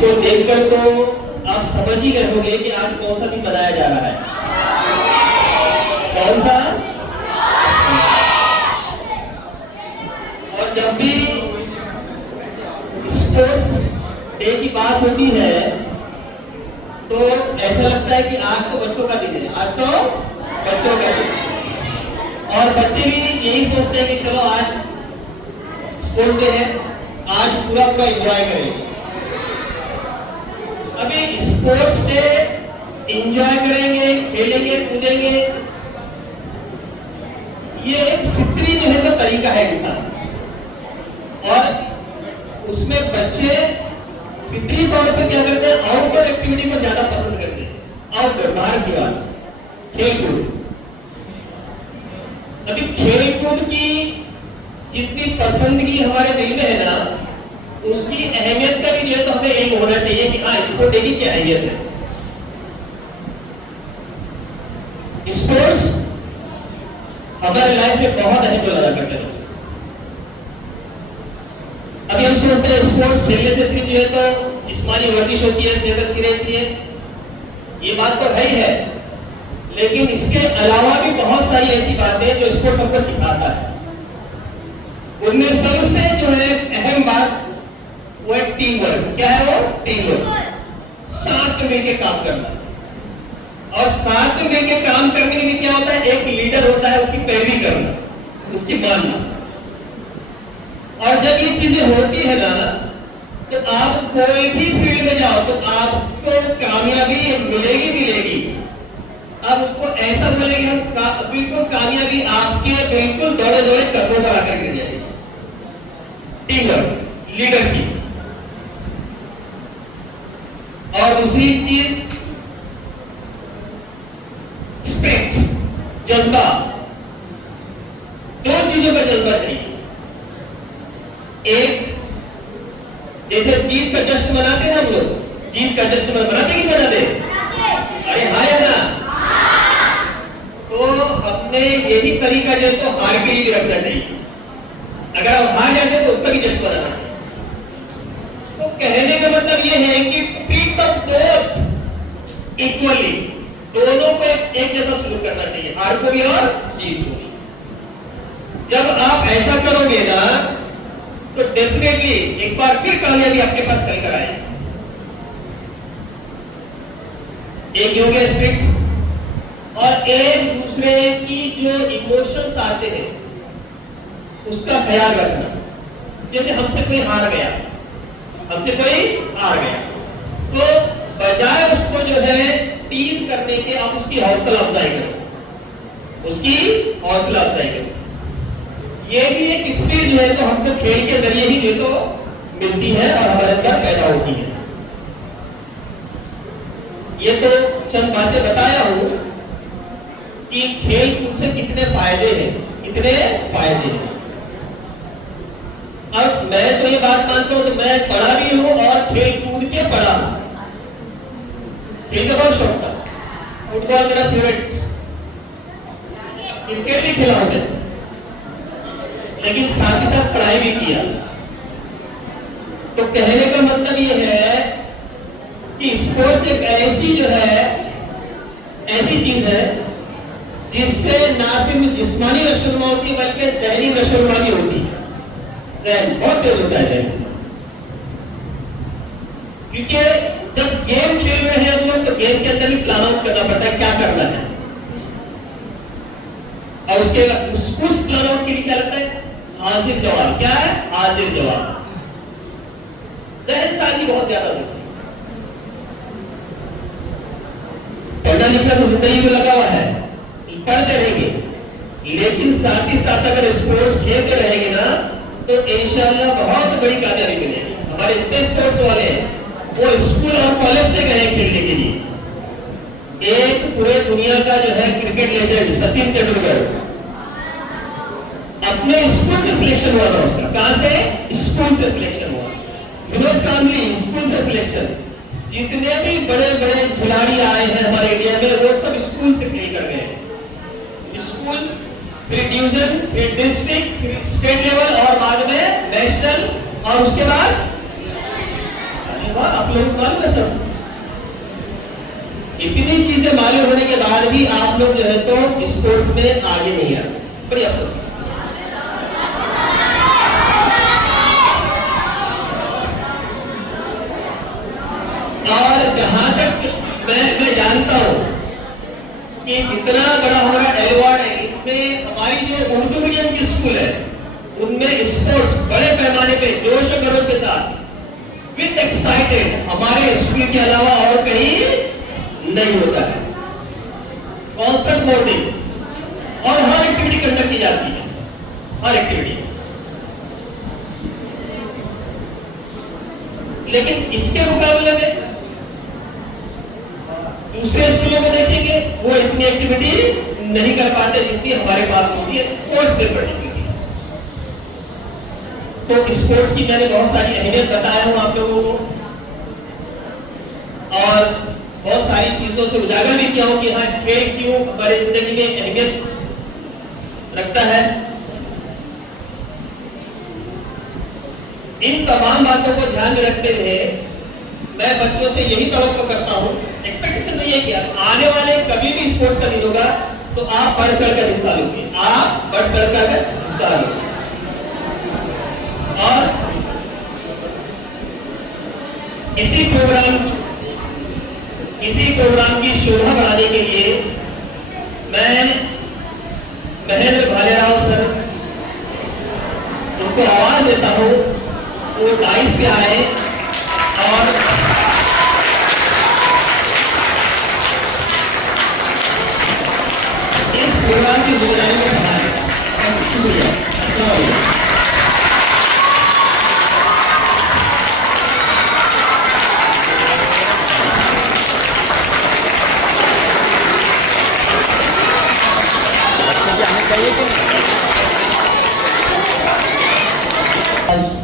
इसको देखकर तो आप समझ ही गए होंगे कि आज कौन सा दिन मनाया जा रहा है। कौन सा? और जब भी स्पोर्ट्स डे की बात होती है तो ऐसा लगता है कि आज तो बच्चों का दिन है, आज तो बच्चों का दिन। और बच्चे भी यही सोचते हैं कि चलो आज स्पोर्ट्स डे है, आज पूरा पूरा एंजॉय करेंगे। अभी स्पोर्ट्स डे एंजॉय करेंगे, खेलेंगे, कूदेंगे, ये एक फिक्री जो है तो तरीका है इंसान। और उसमें बच्चे फिक्री तौर पर क्या करते हैं, आउटडोर एक्टिविटी को ज्यादा पसंद करते हैं, आउटडोर बाहर की बात, खेलकूद। अभी खेलकूद की जितनी पसंदगी हमारे दिल में है ना, उसकी अहमियत का भी जो है तो हमें यही होना चाहिए कि हाँ स्पोर्ट्स डे की क्या अहमियत है। स्पोर्ट्स हमारे लाइफ में बहुत अहम रोल अदा करते हैं। अभी हम सोचते हैं स्पोर्ट्स खेलने से सिर्फ जो है तो जिस्मानी वर्जिश होती है, सेहत अच्छी रहती है, ये बात तो है ही है, लेकिन इसके अलावा भी बहुत सारी ऐसी बातें जो स्पोर्ट्स हमको सिखाता है। उनमें सबसे जो है अहम बात वो है टीम वर्क। क्या है वो? Team work. साथ मिलकर काम करना। और साथ मिलकर काम करने के लिए क्या होता है, एक लीडर होता है, उसकी पैरवी करना, उसकी मानना। और जब ये चीजें होती है ना तो आप कोई भी फील्ड में जाओ तो आपको कामयाबी मिलेगी मिलेगी। आप उसको ऐसा बोलेंगे हम बिल्कुल कामयाबी आपके बिल्कुल दौड़े दौड़े कदमों पर आकर गिर जाएगी। Team work, leadership. और दूसरी चीज स्पिरिट, जज्बा। दो चीजों का जज्बा चाहिए। एक, जैसे जीत का जश्न मनाते हैं हम लोग, जीत का जश्न मनाते कि मनाते? अरे हाँ या ना? तो हमने यही तरीका जो तो हार के लिए भी रखना चाहिए। अगर हम हार जाते तो उसका भी जश्न मनाना चाहिए। तो कहने का मतलब ये है कि ट्रीट द बोथ इक्वली, दोनों को एक जैसा सलूक करना चाहिए, हार को भी और जीत को भी। जब आप ऐसा करोगे ना तो डेफिनेटली एक बार फिर कामयाबी आपके पास चल कर आएगी। एक हो गया स्पिरिट, और एक दूसरे की जो इमोशंस आते हैं उसका ख्याल रखना। जैसे हमसे कोई हार गया, तो बजाय उसको जो है टीज करने के आप उसकी हौसला अफजाई करो, उसकी हौसला अफजाई करो। ये भी एक स्पिरिट जो है तो हमको खेल के जरिए ही जो तो मिलती है और हमारे अंदर पैदा होती है। ये तो चंद बातें बताया हूं कि खेल कूद से कितने फायदे हैं, कितने फायदे हैं। अब मैं तो ये बात मानता हूं कि मैं पढ़ा भी हूं और खेल कूद के पढ़ा हूं। खेल का बहुत शौक था, फुटबॉल मेरा फेवरेट, क्रिकेट भी खेला हूं, लेकिन साथ ही साथ पढ़ाई भी किया। तो कहने का मतलब ये है कि स्पोर्ट्स एक ऐसी जो है ऐसी चीज है जिससे ना सिर्फ जिस्मानी नशोनुमा होती है बल्कि जहनी नशोनुमा भी होती है। जहन बहुत तेज होता है जहन से, क्योंकि जब गेम खेल रहे हैं हम लोग तो गेम के अंदर भी प्लान आउट करना पड़ता है क्या करना है, और उसके उस प्लान आउट के लिए क्या लगता है, हाजिर जवाब। क्या है? हाजिर जवाब। जहन साजी बहुत ज्यादा होती है। पढ़ना लिखना तो जिंदगी में लगा हुआ है, पढ़ते रहेंगे, लेकिन साथ ही साथ अगर स्पोर्ट्स खेलते रहेंगे ना तो इंशाअल्लाह बहुत बड़ी कामयाबी मिलेगी। हमारे इतने स्पोर्ट्स वाले हैं वो स्कूल और कॉलेज से गए खेलने के लिए। एक पूरे दुनिया का जो है क्रिकेट लेजेंड सचिन तेंदुलकर अपने स्कूल से सिलेक्शन हुआ था उसका। कहां से? स्कूल से सिलेक्शन हुआ। विनोद कांबली स्कूल से सिलेक्शन। जितने भी बड़े बड़े खिलाड़ी आए हैं हमारे इंडिया में वो सब स्कूल से प्ले कर गए हैं। स्कूल, फिर डिवीजन, फिर डिस्ट्रिक्ट, फिर स्टेट लेवल और बाद में नेशनल, और उसके बाद आप लोग मालूम है सब? इतनी चीजें मालूम होने के बाद भी आप लोग जो है तो स्पोर्ट्स में आगे नहीं आ रहे। बड़ी अफसोस। और जहां तक मैं जानता हूं कि इतना बड़ा हमारा एलवार्ड है, इनमें हमारी जो उर्दू मीडियम की स्कूल है उनमें स्पोर्ट्स बड़े पैमाने पे जोश और खरोश के साथ विद एक्साइटेड हमारे स्कूल के अलावा और कहीं नहीं होता है। कॉन्सर्ट बोर्डिंग और हर एक्टिविटी कंडक्ट की जाती है, हर एक्टिविटी। लेकिन इसके मुकाबले में दूसरे स्कूलों में देखेंगे वो इतनी एक्टिविटी नहीं कर पाते जितनी हमारे पास होती है स्पोर्ट्स पे पढ़ने की। तो स्पोर्ट्स की मैंने बहुत सारी अहमियत बताया हूं आप लोगों को और बहुत सारी चीजों से उजागर भी किया हूं कि हाँ खेल क्यों हमारी जिंदगी में अहमियत रखता है। इन तमाम बातों को ध्यान में रखते हुए मैं बच्चों से यही तवक्को करता हूं, एक्सपेक्टेशन नहीं है कि आने वाले कभी भी स्पोर्ट्स का दिन होगा तो आप बढ़ चढ़कर हिस्सा लोगे, आप बढ़ चढ़कर हिस्सा लोगे। और इसी प्रोग्राम की शोभा बढ़ाने के लिए मैं महेंद्र भालेराव सर उनको आवाज देता हूं, वो डाइस पे आए और इस प्रोग्राम की जिम्मेदारी में संभालें। शुक्रिया।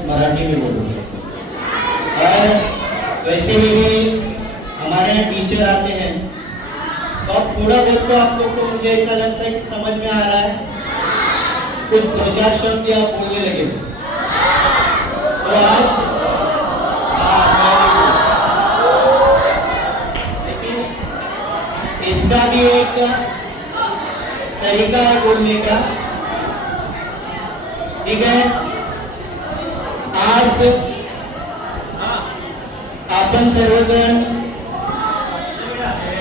मराठी में बोलूंगा। और वैसे में भी हमारे यहाँ टीचर आते हैं तो अब थोड़ा बहुत तो आप लोग को मुझे ऐसा लगता है कि समझ में आ रहा है, कुछ दो चार शब्द आप बोलने लगे तो आज लेकिन इसका भी एक तरीका है बोलने का, ठीक है। आज अपन सर्वजन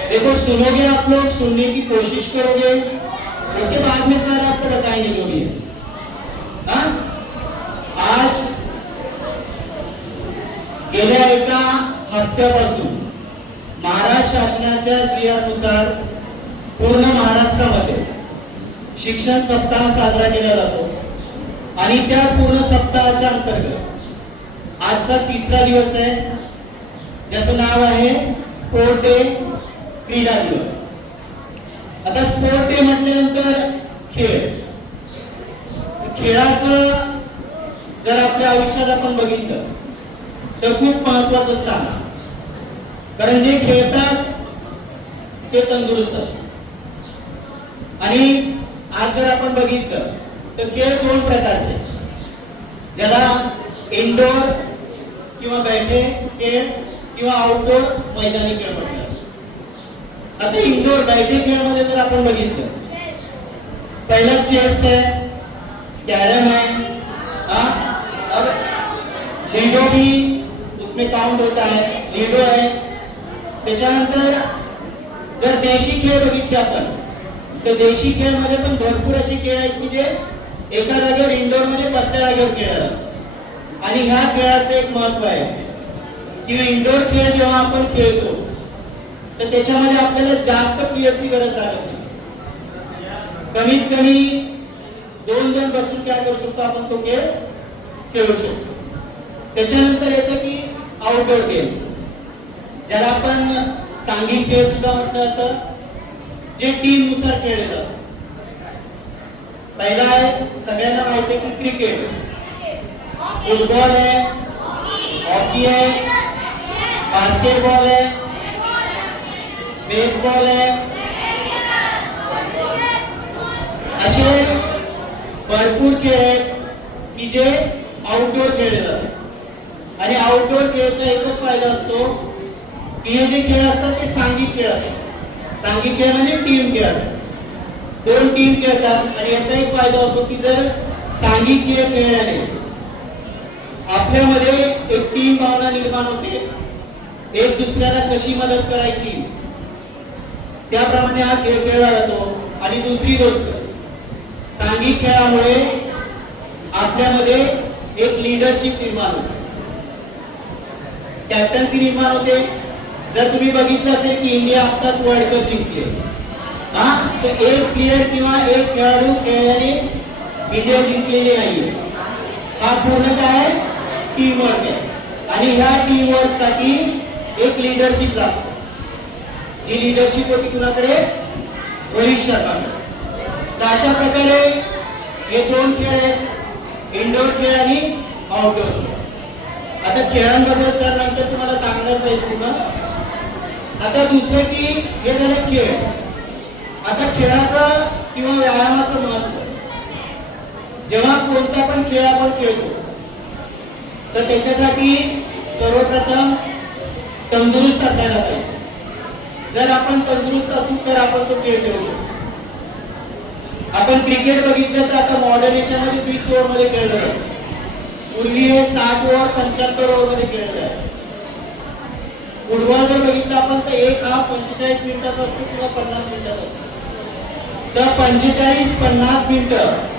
देखो सुनोगे, आप लोग सुनने की कोशिश करोगे, उसके बाद में सर आपको बताएंगे जो भी है। आज गेल्या एका हप्त्यापासून महाराष्ट्र शासनाच्या क्रियानुसार पूर्ण महाराष्ट्रामध्ये शिक्षण सप्ताह साजरा केला जातो आणि त्या पूर्ण सप्ताहाच्या अंतर्गत आजचा तिसरा दिवस आहे ज्याचं नाव आहे स्पोर्ट डे, क्रीडा दिवस। आता स्पोर्ट डे म्हटल्यानंतर खेळ, खेळाचं जर आपल्या आयुष्यात आपण बघितलं तर खूप महत्वाचं स्थान आहे, कारण जे खेळतात ते तंदुरुस्त असतात। आणि आज जर आपण बघितलं तर खेळ दोन प्रकारचे, ज्याला इनडोर किंवा बैठे खेळ किंवा आउटडोर मैदानी खेळ म्हणतात। आता इनडोर बैठे खेळामध्ये जर आपण बघितलं, पहिला चेस है, कैरम है, और लूडो भी उसमें काउंट होता है, लूडो है। त्याच्यानंतर जर देशी खेळ बघितले आपण तर देशी खेळ मध्ये पण भरपूर असे खेळ आहेत की जे एका जागेवर इंडोर मध्ये बसल्या जागेवर खेळले जातात। आणि ह्या खेळाचं एक महत्व आहे की इंडोर खेळ जेव्हा आपण खेळतो तर त्याच्यामध्ये आपल्याला जास्त प्लेयरची गरज लागत नाही, कमीत कमी 2 जण बसून काय करू शकतो आपण, तो खेळ खेळू शकतो। त्याच्यानंतर येतं की आउटडोर गेम, ज्याला आपण सांघिक खेळ सुद्धा म्हटलं जातं, जे टीम नुसार खेळले जातात। पहिला आहे सगळ्यांना माहिती आहे की क्रिकेट, फुटबॉल है, हॉकी है, बास्केटबॉल है, बेसबॉल है, असे भरपूर खेळ आहेत की जे आउटडोर खेळले जातात। आणि आउटडोर आउटडोर खेळचा एकच फायदा असतो की हे जे खेळ असतात ते सांघिक खेळ असतात. सांघिक खेळ म्हणजे टीम खेळ असतात. दोन टीम खेळतात आणि याचा एक फायदा होतो की जर सांघिक खेळ खेळल्याने आपल्यामध्ये एक टीम भावना निर्माण होते. एक दुसऱ्याला कशी मदत करायची त्याप्रमाणे हा खेळ खेळला जातो. आणि दुसरी गोष्ट सांघिक खेळामुळे आपल्यामध्ये एक लीडरशिप निर्माण होते, कॅप्टन्सी निर्माण होते. जर तुम्ही बघितलं असेल की इंडिया आत्ताच वर्ल्ड कप जिंकली, हा तर एक प्लेयर किंवा एक खेळाडू खेळल्याने इंडिया जिंकलेली नाहीये. हा पूर्ण काय टीम वर्क आहे. आणि ह्या टीम वर्क साठी एक लीडरशिप लागते. जी लीडरशिप होती कुणाकडे? रोहित शर्माकडे. तर अशा प्रकारे हे दोन खेळ आहेत, इंडोर खेळ आणि आउटडोर खेळ. आता खेळांबद्दल सर नंतर तुम्हाला सांगणार आहे पूर्ण. आता दुसरं की हे झालं खेळ. आता खेळाचं किंवा व्यायामाचं महत्व. जेव्हा कोणता पण खेळ आपण खेळतो तर त्याच्यासाठी सर्वप्रथम तंदुरुस्त असायला पाहिजे. जर आपण तंदुरुस्त असू तर आपण तो खेळ खेळू शकतो. आपण क्रिकेट बघितलं तर आता मॉडर्न याच्यामध्ये 20 ओव्हर मध्ये खेळलं जातं. पूर्वी हे 60 ओव्हर 75 ओव्हर मध्ये खेळलं जायचं. फुटबॉल जर बघितलं आपण तर एक हा 45 मिनिटाचा असतो किंवा 50 मिनिटाचा असतो. तर 45-50 मिनिटं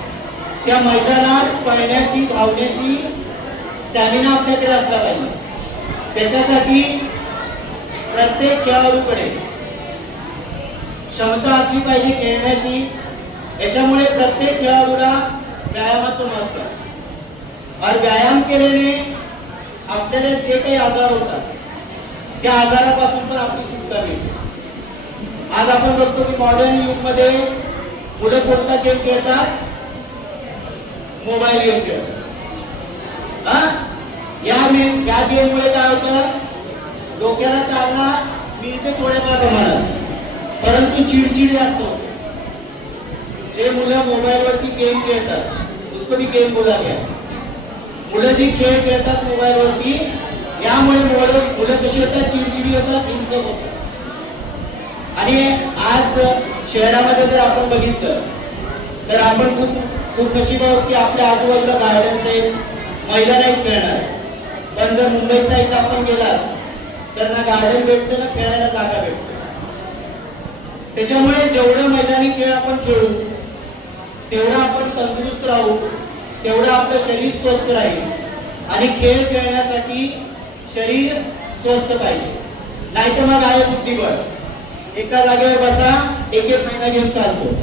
त्या मैदानात पळण्याची धावण्याची स्टॅमिना आपल्याकडे असला पाहिजे. त्याच्यासाठी प्रत्येक खेळाडूकडे क्षमता असली पाहिजे खेळण्याची. याच्यामुळे प्रत्येक खेळाडूला व्यायामाचं महत्व आहे. और व्यायाम केल्याने आपल्याला जे काही आजार होतात त्या आजारापासून पण आपली सुटका मिळते. आज आपण बघतो की मॉडर्न युग मध्ये मुलं कोणता गेम खेळतात? मोबाईल गेम खेळतात. या गेममुळे काय होतं? डोक्याला चालना मिळते थोड्याफार प्रमाणात, परंतु चिडचिड जास्त होते. जे मुलं मोबाईल वरती गेम खेळतात उसको भी गेम बोला गया. मुलं जी खेळ खेळतात मोबाईल वरती यामुळे मुलं कशी होतात? चिडचिडी होतात, हिंसक होतात. आणि आज शहरामध्ये जर आपण बघितलं तर आपण खूप नशीब आहोत की आपल्या आजूबाजूला गार्डन्स आहेत, मैदान आहेत खेळणार. पण जर मुंबई साईडला आपण गेलात तर ना गार्डन भेटतं ना खेळायला जागा भेटते. त्याच्यामुळे जेवढं मैदानी खेळ आपण खेळू तेवढं आपण तंदुरुस्त राहू, तेवढं आपलं शरीर स्वस्थ राहील. आणि खेळ खेळण्यासाठी शरीर स्वस्थ पाहिजे, नाही तर मग आहे बुद्धिबळ. एका जागेवर बसा, एक महिना गेम चालतो.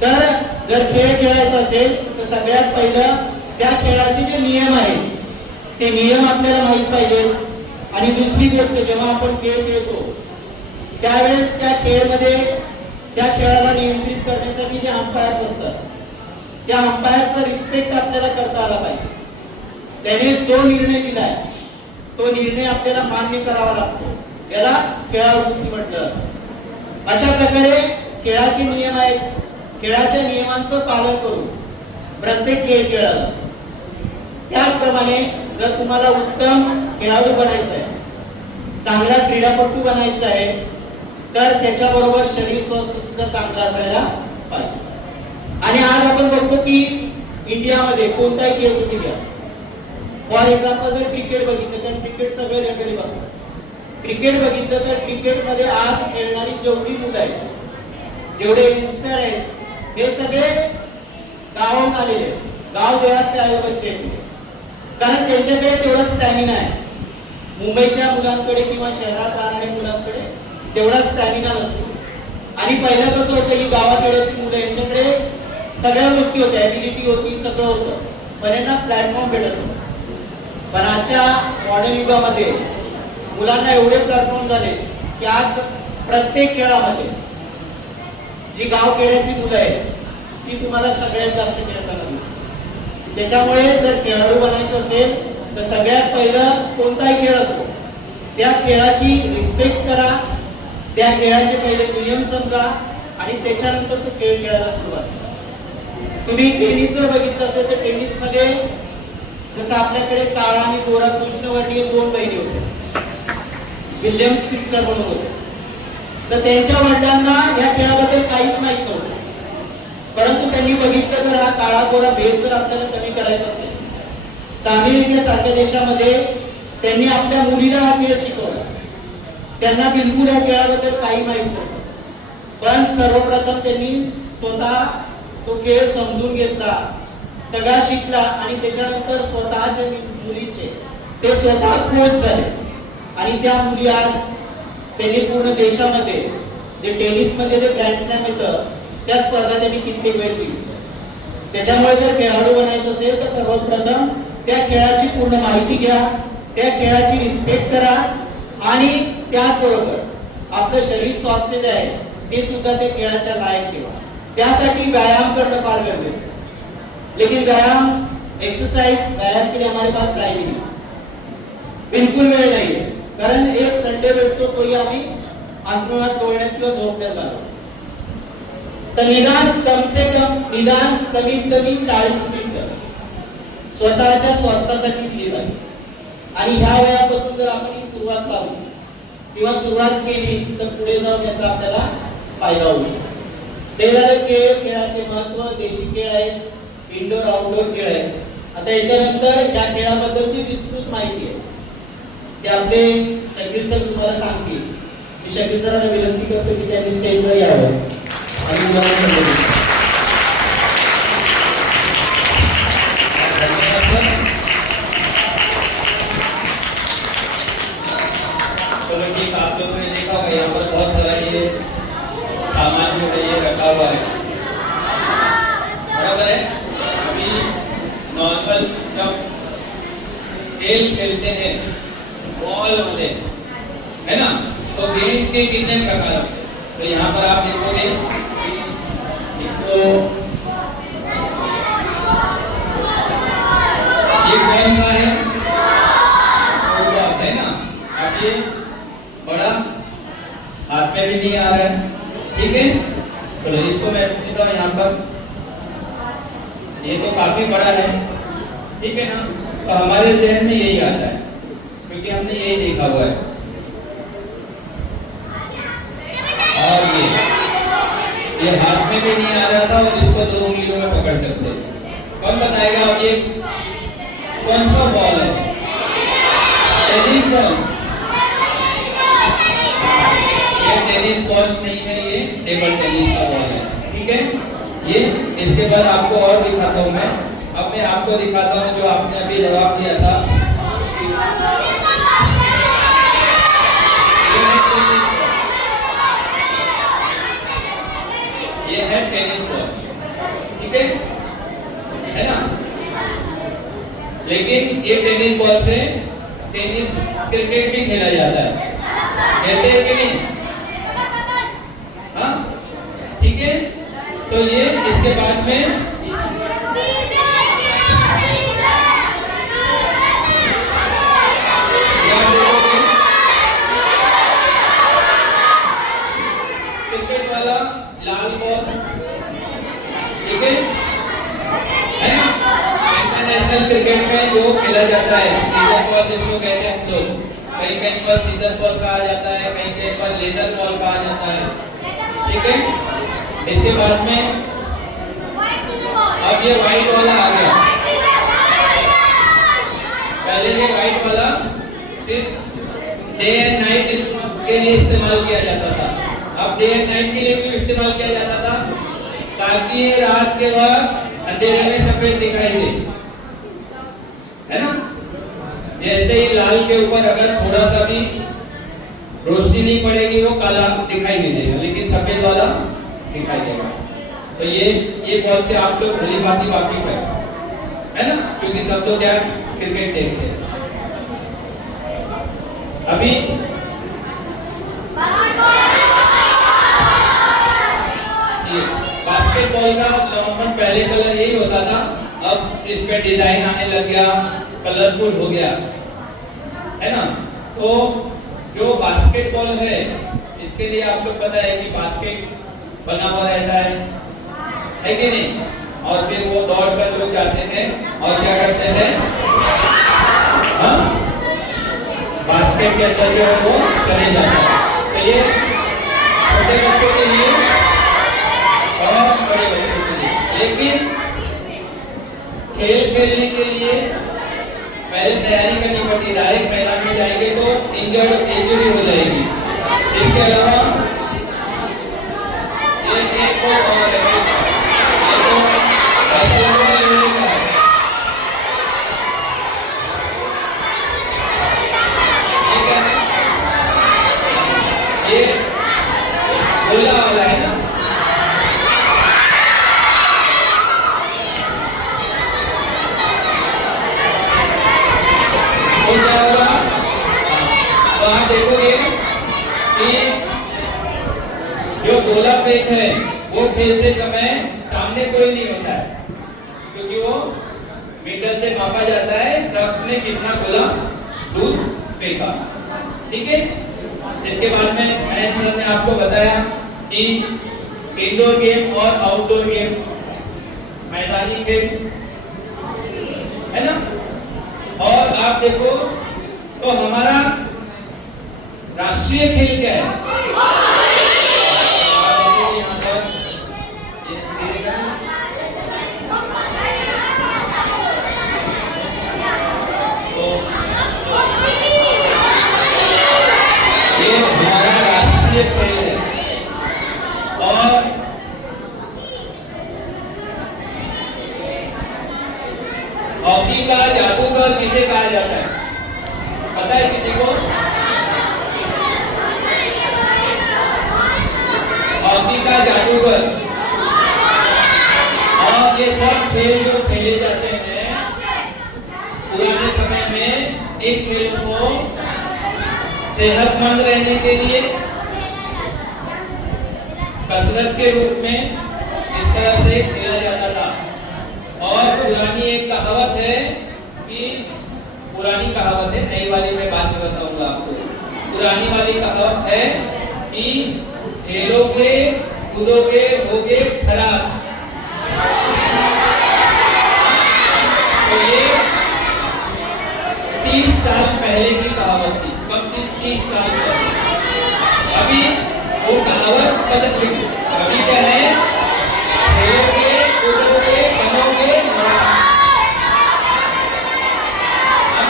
तर जर खेळ खेळायचा असेल तर सगळ्यात पहिलं त्या खेळाचे जे नियम आहेत ते नियम आपल्याला माहित पाहिजे. आणि दुसरी गोष्ट, जेव्हा आपण खेळ खेळतो त्यावेळेस त्या खेळमध्ये त्या खेळाला नियंत्रित करण्यासाठी जे अंपायर्स असतात त्या अंपायरचा रिस्पेक्ट आपल्याला करता आला पाहिजे. त्याने जो निर्णय दिलाय तो निर्णय आपल्याला मान्य करावा लागतो. याला खेळावृत्ती म्हटलं. अशा प्रकारे खेळाचे नियम आहेत. खेळाच्या नियमांचं पालन करून प्रत्येक खेळ खेळाला. त्याचप्रमाणे जर तुम्हाला उत्तम खेळाडू बनायचं आहे, चांगला क्रीडापटू बनायचं आहे तर त्याच्याबरोबर शरीर स्वस्थ सुद्धा चांगलं असायला पाहिजे. आणि आज आपण बघतो की इंडियामध्ये कोणताही खेळ तुम्ही घ्या, फॉर एक्झाम्पल जर क्रिकेट बघितलं तर क्रिकेट सगळे जनरली बघतात. क्रिकेट बघितलं तर क्रिकेटमध्ये आज खेळणारी जेवढी मुलं आहेत, जेवढे यंगस्टर आहेत, हे सगळे गावाहून आलेले. गाव देवाचे आहे बच्चे, कारण त्यांच्याकडे तेवढा स्टॅमिना आहे. मुंबईच्या मुलांकडे किंवा शहरात राहणाऱ्या मुलांकडे तेवढा स्टॅमिना नसतो. आणि पहिलं कसं होतं की गावाकडची मुलं यांच्याकडे सगळ्या गोष्टी होत्या, ऍबिलिटी होती, सगळं होतं, पण यांना प्लॅटफॉर्म भेटत होता. पण आजच्या मॉडर्न युगामध्ये मुलांना एवढे प्लॅटफॉर्म झाले की आज प्रत्येक खेळामध्ये जी गाव खेड्याची मुलं आहेत ती तुम्हाला सगळ्यात जास्त खेळताना मिळतात. त्याच्यामुळे जर खेळाडू बनायचं असेल तर सगळ्यात पहिलं कोणताही खेळ असतो त्या खेळाची रिस्पेक्ट करा, त्या खेळाचे पहिले नियम समजा आणि त्याच्यानंतर तो खेळ खेळायला सुरुवात करा. तुम्ही टेनिस जर बघितलं असेल तर टेनिस मध्ये जसं आपल्याकडे काळा आणि गोरा कृष्णवर्णीय दोन बहिणी होत्या, विल्यम्स सिस्टर म्हणून होते. तर त्यांच्या वडिलांना या खेळाबद्दल काहीच माहित नव्हतं. परंतु त्यांनी बघितलं तर हा काळा गोरा भेद जर आपल्याला कमी करायचा असेल तर अमेरिकेसारख्या देशामध्ये त्यांनी आपल्या मुलीला हा खेळ शिकवला. त्यांना बिलकुल या खेळाबद्दल काही माहित नव्हतं, पण सर्वप्रथम त्यांनी स्वतः तो खेळ समजून घेतला, सगळा शिकला आणि त्याच्यानंतर स्वतःच्या मुलीचे ते स्वतः कोच झाले. आणि त्या मुली आज त्यांनी पूर्ण देशामध्ये जे टेनिस मध्ये जे ग्रँड स्लॅम येतं त्या स्पर्धा त्यांनी कित्येक वेळ जिंकली. त्याच्यामुळे जर खेळाडू बनायचं असेल तर सर्वप्रथम त्या खेळाची पूर्ण माहिती घ्या, त्या खेळाची रिस्पेक्ट करा आणि त्याचबरोबर आपलं शरीर स्वास्थ्य जे आहे ते सुद्धा त्या खेळाच्या लायक ठेवा. त्यासाठी व्यायाम करणं फार गरजेचं आहे. लेकिन व्यायाम के लिए हमारे पास टाइम नहीं, बिल्कुल वेळ नाही, कारण एक संडे भेटतो तोही आम्ही अंथरुणात लोळण्यात किंवा झोपण्यात घालवतो. तर निदान कमीत कमी 40 मिनिटं स्वतःच्या स्वास्थ्यासाठी दिली पाहिजे. आणि ह्या वेळापासून जर आपण ही सुरुवात लावली किंवा सुरुवात केली तर पुढे जाऊन याचा आपल्याला फायदा होईल. ते झालं खेळाचे महत्व, देशी खेळ आहे, इंडोर आउटडोर खेळ आहे. आता याच्यानंतर या खेळाबद्दलची विस्तृत माहिती आहे ते आपले शकील सर तुम्हाला सांगतील. मी शकील सरांना विनंती करतो की त्यांनी स्टेजवर यावं आणि तुम्हाला सांगेल. आप लोगों ने देखा होगा यहाँ पर बहुत सारा ये सामान जो है ये रखा हुआ है, बराबर है. अभी नॉर्मल जब खेल खेलते हैं बॉल मध्ये है ना, तो गेम के कितने प्रकार होते हैं. तो यहाँ पर आप देखोगे तो ये कौन सा है ना. अब ये बड़ा हाथ में भी नहीं आ रहा है, ठीक है. तो इसको मैं पूछता हूँ यहाँ पर, ये तो काफी बड़ा है, ठीक है ना. तो हमारे जहन में यही आता है क्योंकि हमने यही देखा हुआ है. और ये हाथ में भी नहीं आ रहा था और इसको 2 उंगलियों में पकड़ सकते हैं. कौन बताएगा अब ये कौन सा बॉल है? Tennis ball. टेनिस बॉल नहीं है, ये टेबल टेनिस का बॉल है, ठीक है. ये इसके बाद आपको और दिखाता हूँ मैं. अब मैं आपको दिखाता हूँ जो आपने अभी जवाब दिया था. ये है टेनिस बॉल, ठीक है ना. लेकिन ये टेनिस बॉल से टेनिस क्रिकेट भी खेला जाता है, कहते हैं कि नहीं. हाँ, ठीक है. तो ये इसके बाद में क्रिकेट वाला लाल बॉल, ठीक है ना. इंटरनेशनल क्रिकेट में जो खेला जाता है सीजन बॉल जिसको कहते हैं हम लोग, कहीं पर सीजन बॉल कहा जाता है, कहीं पर लेदर बॉल कहा जाता है, ठीक है. इसके बाद में अब ये व्हाइट वाला आ गया. पहले ये व्हाइट वाला सिर्फ डे एंड नाइट के लिए इस्तेमाल किया जाता था. अब डे एंड नाइट के लिए भी इस्तेमाल किया जाता था ताकि ये रात के वक्त अंधेरे में सफेद दिखाई दे, है ना. जैसे ही लाल के ऊपर अगर थोड़ा सा भी रोशनी नहीं पड़ेगी वो काला दिखाई नहीं देगा, लेकिन सफेद वाला दिखाई देगा. तो ये बॉल से आप लोग भली भांति वाकिफ है ना, क्योंकि सब लोग क्या क्रिकेट देखते हैं. अभी बास्केटबॉल का नॉर्मल पहले कलर यही होता था, अब इस पे डिजाइन आने लग गया, कलरफुल हो गया, है ना. तो जो बास्केटबॉल है इसके लिए आप लोग पता है कि बास्केट बना हुआ रहता है कि नहीं. और फिर वो दौड़ कर लोग जाते हैं और क्या करते हैं, हाँ बास्केट के अंदर जो है वो चले जाता है। तो ये छोटे बच्चों के लिए और बड़े बच्चों के लिए, लेकिन खेल खेलने के लिए पहले तैयारी करनी पड़ती है। डायरेक्ट मैदान में जाएंगे तो इंजरी हो जाएगी। इसके अलावा एक और ऐसा लग रहा है ये गोला वाला है ना, तो क्या होगा, तो आप देखोगे कि जो गोला फेंक है वो खेलते समय सामने कोई नहीं होता है, क्योंकि वो मीटर से मापा जाता है शख्स ने कितना गोला दूर फेंका। ठीक है, इसके बाद में महेश सर ने आपको बताया कि इंडोर गेम और आउटडोर गेम, मैदानी खेल है ना। और आप देखो तो हमारा राष्ट्रीय खेल क्या है? ये हमारा राष्ट्रीय खेल है। और हॉकी का जादूगर किसे कहा जाता है, पता है किसी को? हॉकी का जादूगर। और ये सब खेल जो खेले जाते हैं पुराने समय में, इन खेलों को सेहतमंद रहने के लिए कसरत के रूप में इस तरह से खेला जाता था। और पुरानी एक कहावत है कि, पुरानी कहावत है, नई वाली मैं बाद में बताऊंगा आपको। पुरानी वाली कहावत है कि खेलोगे कूदोगे होगे खराब। तो ये 30 साल पहले की कहावत थी, कब थी? 30 साल पहले। अभी वो कहावत बदल गई। अभी क्या है? खेलोगे कूदोगे बनोगे नवाब। अब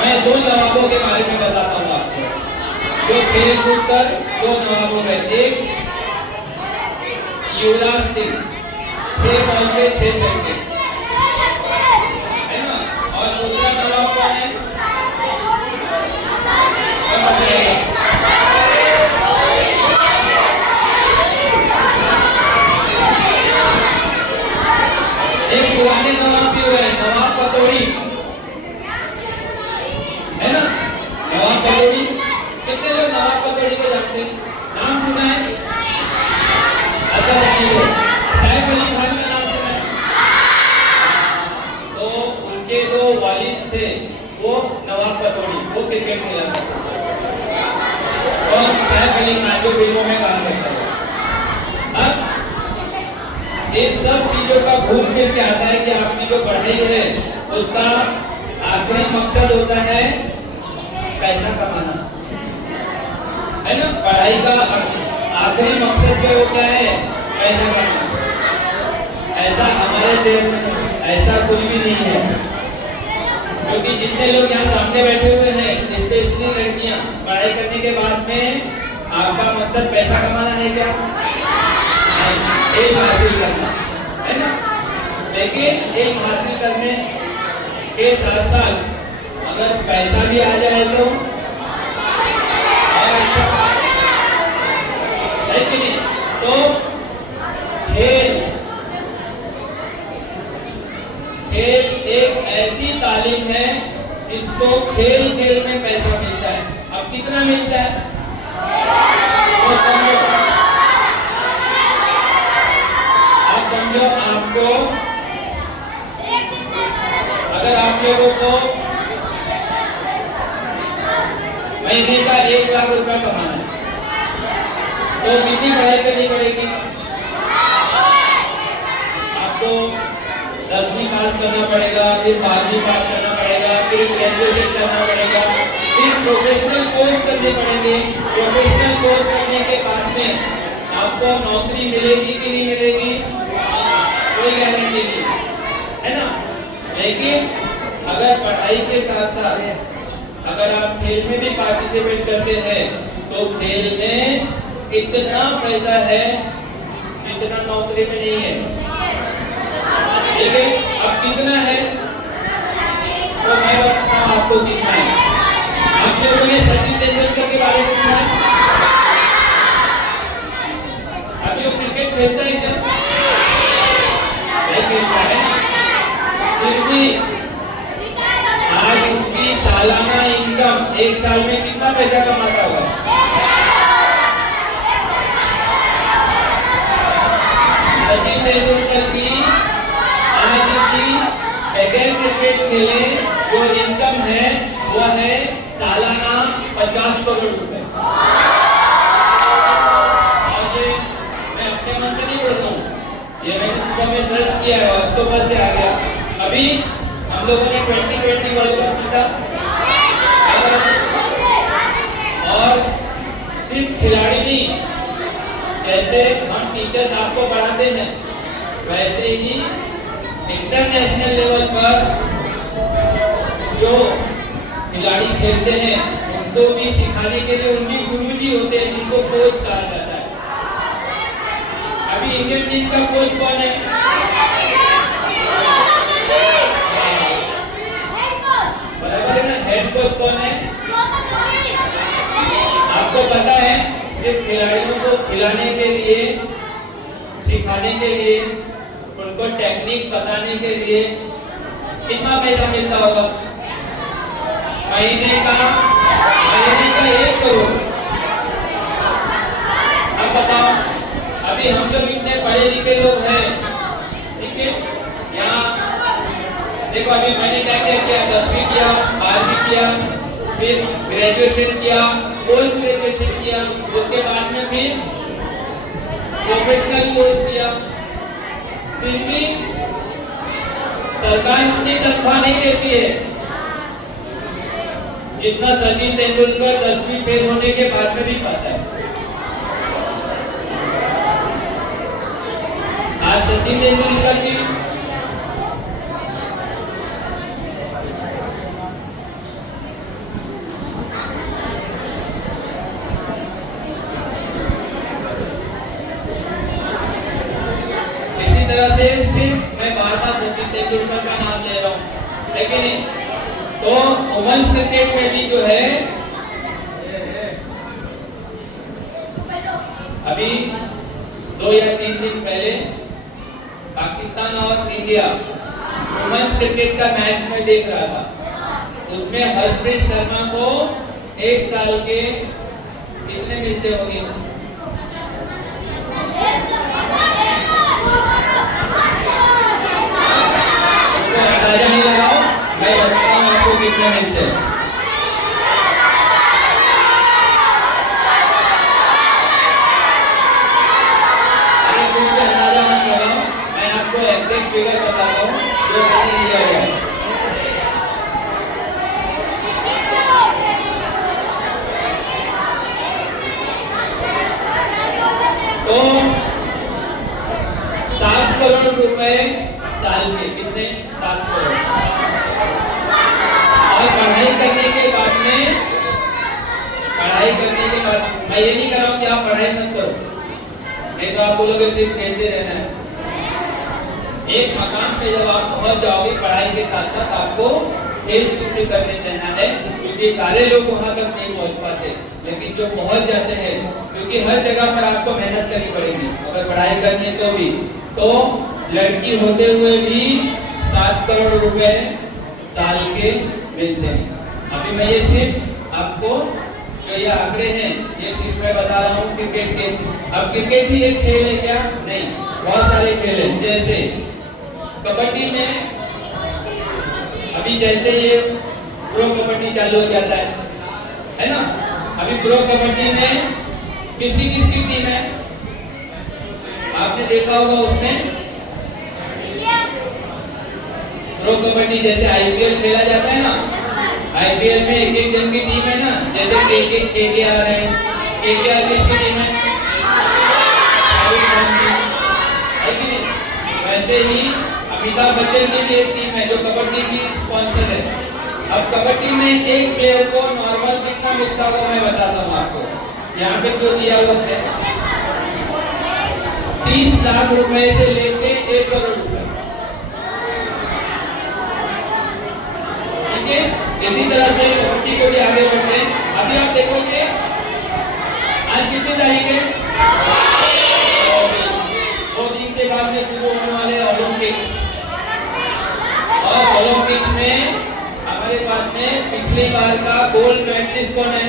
मैं 2 नवाबों के बारे में बताता हूँ आपको, जो खेल कूद कर 2 नवाबों में, एक युवराज सिंह 6 बॉल पे 6 छक्के, है ना। और दूसरा नवाब कौन है? एक पुराने नवाब भी हुए, नवाब पतौड़ी, है ना। नवाब पतौड़ी, कितने लोग नवाब पतौड़ी को जानते हैं? नाम सुना है? अच्छा जानिए, सैफ अली खान का नाम सुना है? तो उनके जो वालिद थे वो नवाब पतौड़ी, वो क्रिकेट खेला करते थे। और सैफ अली खान जो फिल्मों में काम करता है। अब इन सब चीजों का घूम फिर के आता है कि आपकी जो पढ़ाई है उसका आखिरी मकसद होता है पैसा कमाना, है ना। पढ़ाई का आखिरी मकसद क्या होता है? पैसा कमाना। ऐसा हमारे देश में ऐसा कुछ भी नहीं है, क्योंकि जितने लोग यहाँ सामने बैठे हुए हैं, स्पेशली लड़कियां, पढ़ाई करने के बाद में आपका मकसद पैसा कमाना है क्या? इल्म हासिल करना, है ना। लेकिन इल्म हासिल करने के साथ साथ अगर पैसा भी आ जाए तो और अच्छा है कि नहीं। तो खेल एक ऐसी तालीम है जिसको खेल खेल में पैसा मिलता है। अब कितना मिलता है? तो समझो आपको, अगर आप लोगों को महीने का 1 लाख रुपया कमाना है तो कितनी पढ़ाई करनी पड़ेगी? आपको 10वीं पास करना पड़ेगा, फिर 12वीं पास करना पड़ेगा, फिर ग्रेजुएशन करना पड़ेगा, फिर प्रोफेशनल कोर्स करने पड़ेंगे। प्रोफेशनल कोर्स करने के बाद में आपको नौकरी मिलेगी कि नहीं मिलेगी, कोई गारंटी नहीं है ना। लेकिन अगर पढ़ाई के साथ साथ अगर आप खेल में भी पार्टिसिपेट करते हैं तो खेल में इतना पैसा है जितना नौकरी में नहीं है। लेकिन अब कितना है तो मैं बताता हूं आपको कितना है। आप लोगों ने सचिन तेंदुलकर के बारे में सुना है? अभी वो क्रिकेट खेलता है क्या? नहीं खेलता है। फिर भी आज इसकी सालाना इनकम एक साल में कितना पैसा कमाता होगा? सचिन तेंदुलकर की आज की बगैर क्रिकेट खेले जो इनकम है वो है सालाना 50 करोड़ रुपए। आज मैं अपने मन से नहीं बोल रहा हूँ, ये मैंने सुबह में सर्च किया है, अक्टूबर से आ गया। अभी हम लोगों ने 2020 वर्ल्ड कप जीता और सिर्फ खिलाड़ी नहीं, जैसे हम टीचर्स आपको पढ़ाते हैं वैसे ही इंटरनेशनल लेवल पर जो खिलाड़ी खेलते हैं उनको भी सिखाने के लिए उनके गुरुजी होते हैं जिनको कोच कहा जाता है। अभी इंडियन टीम का कोच कौन है? बराबर है ना, हेड कोच कौन है? आपको पता है सिर्फ खिलाड़ियों को खिलाने के लिए, सिखाने के लिए, उनको टेक्निक बताने के लिए कितना पैसा मिलता होगा? महीने का 1 करोड़। अब बताओ, अभी हम लोग इतने पढ़े लिखे लोग हैं, ठीक है? यहाँ देखो अभी मैंने क्या क्या किया, 10वीं किया, 12वीं किया, फिर ग्रेजुएशन किया, पोस्ट ग्रेजुएशन किया, उसके बाद में फिर प्रोफेशनल कोर्स किया। फिर भी सरकार इतनी तनख्वाह नहीं देती है जितना सचिन तेंदुलकर 10वीं फेल होने के बाद में भी पाता है। आज सचिन तेंदुलकर की तरह से सिर्फ मैं बार-बार सचिन तेंदुलकर का नाम ले रहा हूँ, लेकिन तो वुमेन्स क्रिकेट में भी जो है अभी 2 या 3 दिन पहले पाकिस्तान और इंडिया वुमेन्स क्रिकेट का मैच में देख रहा था, उसमें हरप्रीत शर्मा को 1 साल के कितने मिलते होंगे? अंदाजा नहीं लगाओ, मैं बताता हूँ आपको कितने मिलते हैं। अरे कुछ भी अंदाजा मत लगाओ, मैं आपको एग्जैक्ट फिगर बताता हूँ जो मैंने लिया हुआ है। तो 7 करोड़ रुपए साल में, कितने? 7 करोड़। और पढ़ाई करने के बाद मैं ये नहीं कर रहा हूँ कि आप पढ़ाई मत करो, नहीं तो आप बोलोगे सिर्फ खेलते रहना है। एक मकाम पे जब आप पहुंच जाओगे पढ़ाई के साथ साथ आपको खेल भी करने देना है, क्योंकि सारे लोग वहां तक नहीं पहुंच पाते, लेकिन जो पहुंच जाते हैं, क्योंकि हर जगह पर आपको मेहनत करनी पड़ेगी अगर पढ़ाई करनी तो लड़की होते हुए भी 7 करोड़ रुपए साल के मिलते हैं। अभी मैं ये सिर्फ आपको जो ये आंकड़े हैं ये सिर्फ मैं बता रहा हूँ क्रिकेट के। अब क्रिकेट ही एक खेल है क्या? नहीं, बहुत सारे खेल हैं। जैसे कबड्डी में अभी जैसे ये प्रो कबड्डी चालू हो जाता है ना? अभी प्रो कबड्डी में किसकी टीम है? आपने देखा होगा उसमें प्रो कबड्डी जैसे आईपीएल खेला जाता है ना, आईपीएल में एक एक जन की टीम है ना, जैसे केकेआर है, केकेआर किसकी टीम है? शाहरुख खान की, है कि नहीं? वैसे ही अमिताभ बच्चन की एक टीम है जो कबड्डी की स्पॉन्सर है। अब कबड्डी में एक प्लेयर को नॉर्मल कितना मिलता होगा मैं बताता हूँ आपको। यहाँ पे जो दिया हुआ है 30 लाख रुपए से लेके 1 करोड़ रुपए, ठीक है। इसी तरह से कबड्डी को भी आगे बढ़ते हैं। अभी आप देखोगे आज कितनी तारीख है? 2 दिन के बाद में शुरू होने वाले ओलंपिक्स, और ओलंपिक्स में हमारे पास में पिछली बार का गोल्ड मेडलिस्ट कौन है?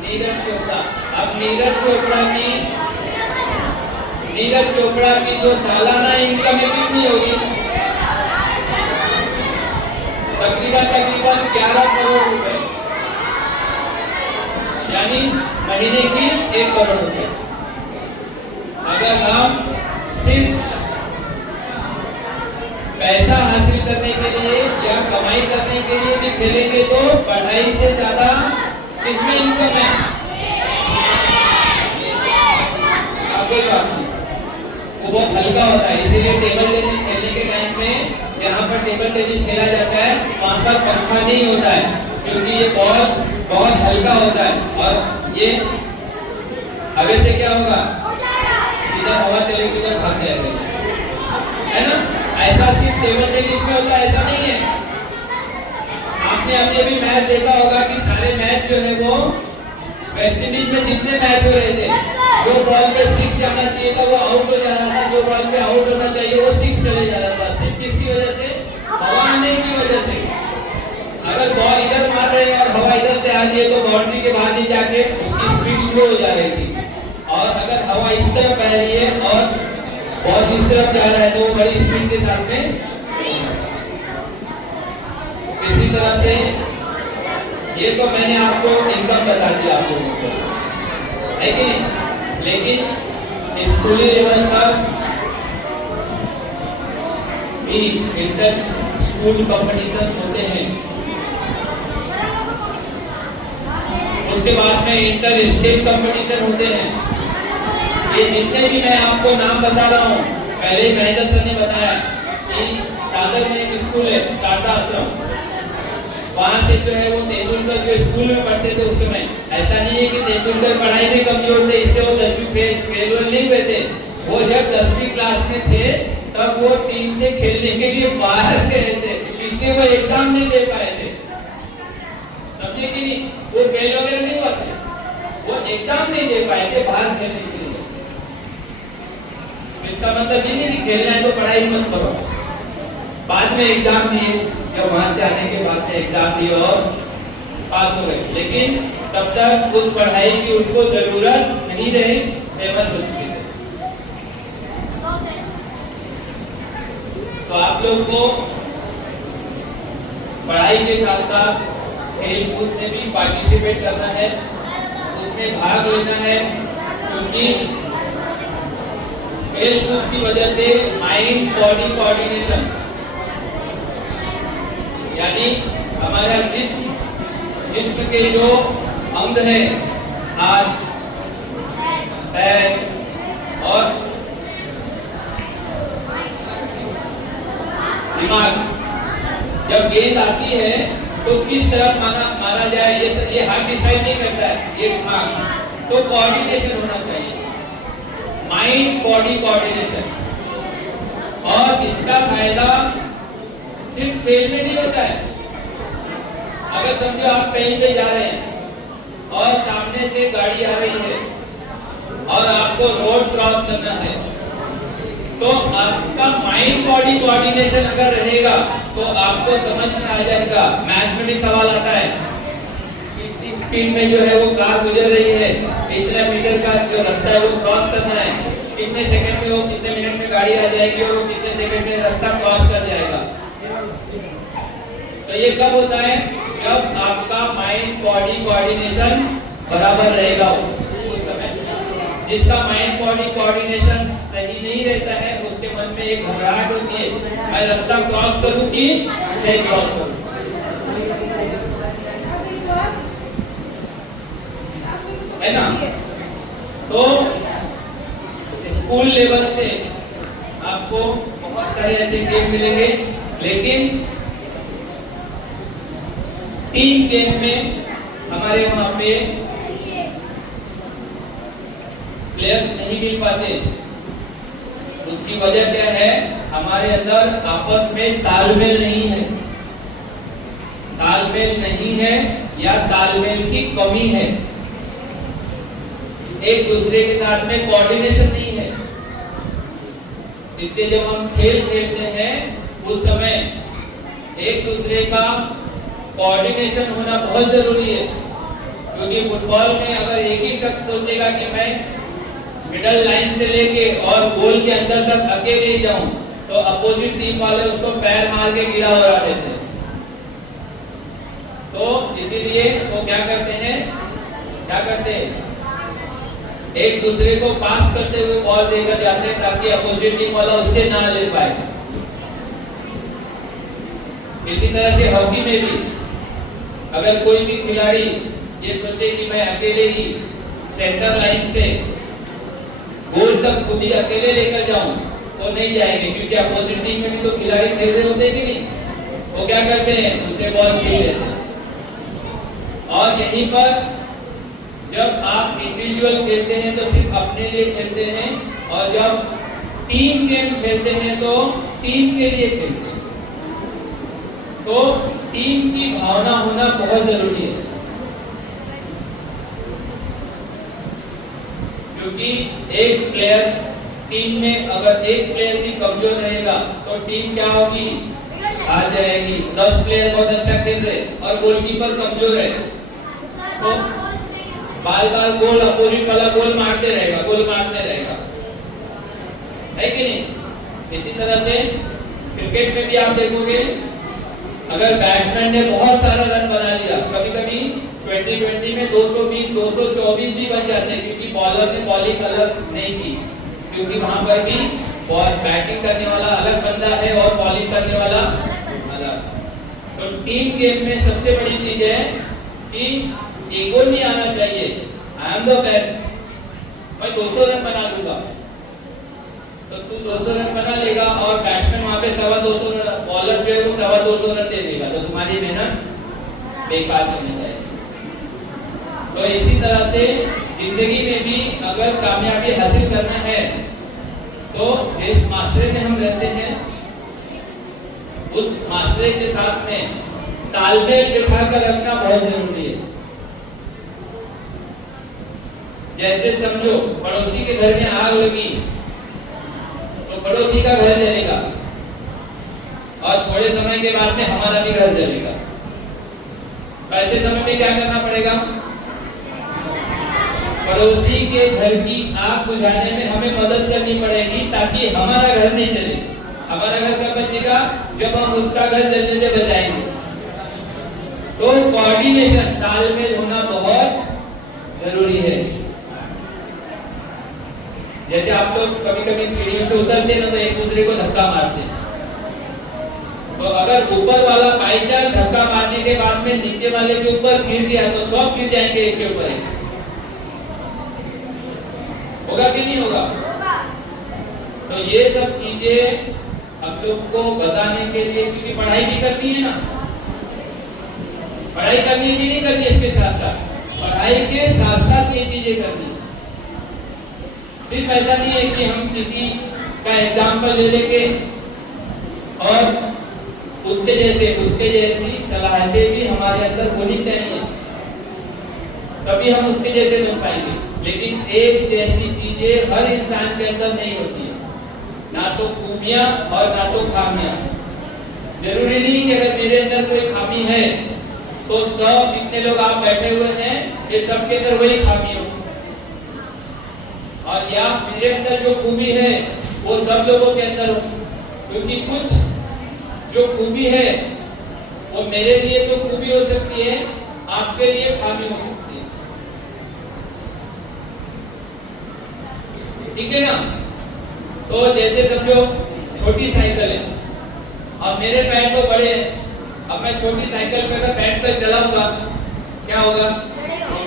नीरज चोपड़ा। अब नीरज चोपड़ा की जो सालाना इनकम कितनी होगी? तकरीबन 11 करोड़ रुपए, यानी महीने की 1 करोड़ रुपए। अगर हम सिर्फ पैसा हासिल करने के लिए या कमाई करने के लिए भी खेलेंगे तो पढ़ाई से ज्यादा किसमें इनकम है? वो बहुत हल्का होता है, इसीलिए टेबल टेनिस खेलने के टाइम में जहाँ पर टेबल टेनिस खेला जाता है वहाँ पर पंखा नहीं होता है, क्योंकि ये बहुत हल्का होता है। और ये हवा से क्या होगा? इधर हवा चलेगी उधर भाग जाएगा, है ना? ऐसा सिर्फ टेबल टेनिस में होता है, ऐसा नहीं है। आपने अभी मैच देखा होगा कि सारे मैच जो है वो वेस्ट इंडीज में जितने मैच हो रहे थे, जो बॉल पे 6 जाना चाहिए था वो आउट हो जा रहा था, जो बॉल पे आउट होना चाहिए वो 6 चले जा रहा था। सिर्फ किसकी वजह से? हवा आने की वजह से। अगर बॉल इधर मार रहे हैं और हवा इधर से आ रही है तो बाउंड्री के बाहर नहीं जाके उसकी स्पीड स्लो हो जा रही थी। और अगर हवा इस तरफ बह रही है और बॉल इस तरफ जा रहा है तो वो बड़ी स्पीड के साथ में, इसी तरह से ये तो मैंने आपको इनकम बता दिया आप लोगों को, है कि नहीं? लेकिन स्कूली लेवल पर भी इंटर स्कूल कॉम्पिटिशन होते हैं, उसके बाद में इंटर स्टेट कंपटीशन होते हैं। ये जितने भी मैं आपको नाम बता रहा हूँ, पहले महेंद्र सर ने बताया कि दादर में एक स्कूल है टाटा आश्रम, वहाँ से जो है वो तेंदुलकर जो स्कूल में पढ़ते थे उस समय, ऐसा नहीं है कि तेंदुलकर पढ़ाई में कमजोर थे इसलिए वो 10वीं फेल नहीं हुए थे। वो जब 10वीं क्लास में थे तब वो टीम से खेलने के लिए बाहर गए थे, इसलिए वो एग्जाम नहीं दे पाए थे, समझे कि नहीं? वो फेल वगैरह नहीं हुआ थे, वो एग्जाम नहीं दे पाए थे बाहर खेलने के लिए। इसका मतलब ये नहीं कि खेलना है तो पढ़ाई मत करो, बाद में एग्जाम दिए, जब वहां से आने के बाद में एग्जाम दिए और पास हो गए, लेकिन तब तक उस पढ़ाई की उनको जरूरत नहीं रही, फेमस हो चुके थे। तो आप लोग को पढ़ाई के साथ साथ खेल कूद में भी पार्टिसिपेट करना है, उसमें भाग लेना है, क्योंकि खेल कूद की वजह से माइंड बॉडी कोऑर्डिनेशन, यानी हमारा जिस्म के जो अंग है, हाथ, पैर और दिमाग, जब गेंद आती है तो किस तरफ मारा जाए ये हाथ डिसाइड नहीं करता है, ये दिमाग। तो कोऑर्डिनेशन होना चाहिए, माइंड बॉडी कोऑर्डिनेशन। और इसका फायदा सिर्फ खेल में नहीं होता है। अगर समझो आप कहीं पे जा रहे हैं और सामने से गाड़ी आ रही है और आपको रोड क्रॉस करना है, तो आपका माइंड बॉडी कोऑर्डिनेशन अगर रहेगा तो आपको समझ में आ जाएगा। मैथ में भी सवाल आता है कितनी स्पीड में जो है वो कार गुजर रही है, इतने मीटर का जो रास्ता है वो क्रॉस करना है, कितने सेकंड में वो कितने मिनट में गाड़ी आ जाएगी और वो कितने सेकंड में रास्ता क्रॉस कर जाएगा। तो ये कब होता है? जब आपका माइंड बॉडी कोऑर्डिनेशन बराबर रहेगा उस समय। जिसका माइंड बॉडी कोऑर्डिनेशन सही नहीं रहता है उसके मन में एक घबराहट होती है, मैं रास्ता क्रॉस करूं कि नहीं क्रॉस करूं। है ना। तो स्कूल लेवल से आपको बहुत सारे ऐसे गेम मिलेंगे, लेकिन टीम गेम में हमारे वहां पे प्लेयर्स नहीं मिल पाते। उसकी वजह क्या है? हमारे अंदर आपस में तालमेल नहीं है, तालमेल नहीं है या तालमेल की कमी है, एक दूसरे के साथ में कोऑर्डिनेशन नहीं है। इसलिए जब हम खेल खेलते हैं उस समय एक दूसरे का कोऑर्डिनेशन होना बहुत जरूरी है, क्योंकि फुटबॉल में अगर एक ही शख्स सोचेगा कि मैं मिडल लाइन से लेके और गोल के अंदर तक अकेले ही जाऊं, तो अपोजिट टीम वाले उसको पैर मार के गिरा उड़ा देते हैं। तो इसीलिए वो क्या करते हैं, एक दूसरे को पास करते हुए बॉल देकर जाते हैं ताकि अपोजिट टीम वाला उससे ना ले पाए। इसी तरह से हॉकी में भी अगर कोई भी खिलाड़ी ये सोचे कि मैं अकेले ही सेंटर लाइन से गोल तक खुद ही अकेले लेकर जाऊं, तो नहीं जाएंगे, क्योंकि अपोजिट टीम में भी तो खिलाड़ी खेल रहे होते हैं कि नहीं। वो क्या करते हैं, उसे बॉल खेल लेते हैं। और यहीं पर जब आप इंडिविजुअल खेलते हैं तो सिर्फ अपने लिए खेलते हैं, और जब टीम गेम खेलते हैं तो टीम के लिए खेलते हैं। तो टीम की भावना होना बहुत जरूरी है, क्योंकि एक प्लेयर टीम में अगर एक प्लेयर भी कमजोर रहेगा तो टीम क्या होगी, हार जाएगी। 10 प्लेयर बहुत अच्छा खेल रहे और गोलकीपर कमजोर है, तो बार बार गोल अपोजिट वाला गोल मारते रहेगा, है कि नहीं। इसी तरह से क्रिकेट में भी आप देखोगे, अगर बैट्समैन ने बहुत सारा रन बना लिया, कभी कभी 2020 में 220 224 भी बन जाते हैं, क्योंकि बॉलर ने बॉलिंग अलग नहीं की, क्योंकि वहां पर भी बैटिंग करने वाला अलग बंदा है और बॉलिंग करने वाला अलग। तो टीम गेम में सबसे बड़ी चीज है कि ईगो नहीं आना चाहिए। आई एम द बेस्ट, मैं 200 रन बना दूंगा, तो तू 200 रन बना लेगा और बैट्समैन वहां पे 225 रन, बॉलर जो है वो 225 रन दे देगा, तो तुम्हारी मेहनत बेकार चली जाएगी। तो इसी तरह से जिंदगी में भी अगर कामयाबी हासिल करना है तो जिस माशरे में हम रहते हैं उस माशरे के साथ में तालमेल बिठाकर रखना बहुत जरूरी है। जैसे समझो पड़ोसी के घर में आग लगी तो पड़ोसी का घर जलेगा और थोड़े समय के बाद में हमारा भी घर जलेगा। ऐसे समय में क्या करना पड़ेगा, पड़ोसी के घर की आग बुझाने में हमें मदद करनी पड़ेगी ताकि हमारा घर नहीं जले। हमारा घर कब बचेगा, जब हम उसका घर जलने से बचाएंगे। तो कोऑर्डिनेशन, तालमेल होना बहुत जरूरी है। जैसे आप लोग कभी कभी सीढ़ियों से उतरते ना तो एक दूसरे को धक्का मारते हैं, तो अगर ऊपर वाला बाईचांस धक्का मारने के बाद में नीचे वाले के ऊपर गिर गया तो सब गिर जाएंगे एक के ऊपर एक। होगा कि नहीं होगा? तो ये सब चीजें हम लोग को बताने के लिए, क्योंकि पढ़ाई भी करनी है ना, पढ़ाई करनी भी नहीं करनी, इसके साथ साथ पढ़ाई के साथ साथ ये चीजें करनी। सिर्फ ऐसा नहीं है कि हम किसी का एग्जाम्पल ले लेंगे और उसके जैसी सलाहियतें भी हमारे अंदर होनी चाहिए, तभी हम उसके जैसे बन पाएंगे। लेकिन एक जैसी चीजें हर इंसान के अंदर नहीं होती है, ना तो खूबियां और ना तो खामियां। जरूरी नहीं कि अगर मेरे अंदर कोई खामी है तो सब जितने लोग आप बैठे हुए हैं ये सबके अंदर वही खामी हो, और या मेरे अंदर जो खूबी है वो सब लोगों के अंदर हो। क्योंकि कुछ जो खूबी है वो मेरे लिए तो खूबी हो सकती है, आपके लिए खामी हो सकती है, ठीक है ना। तो जैसे समझो छोटी साइकिल है और मेरे पैर तो बड़े हैं, अब मैं छोटी साइकिल पे अगर बैठ कर चलाऊंगा क्या होगा,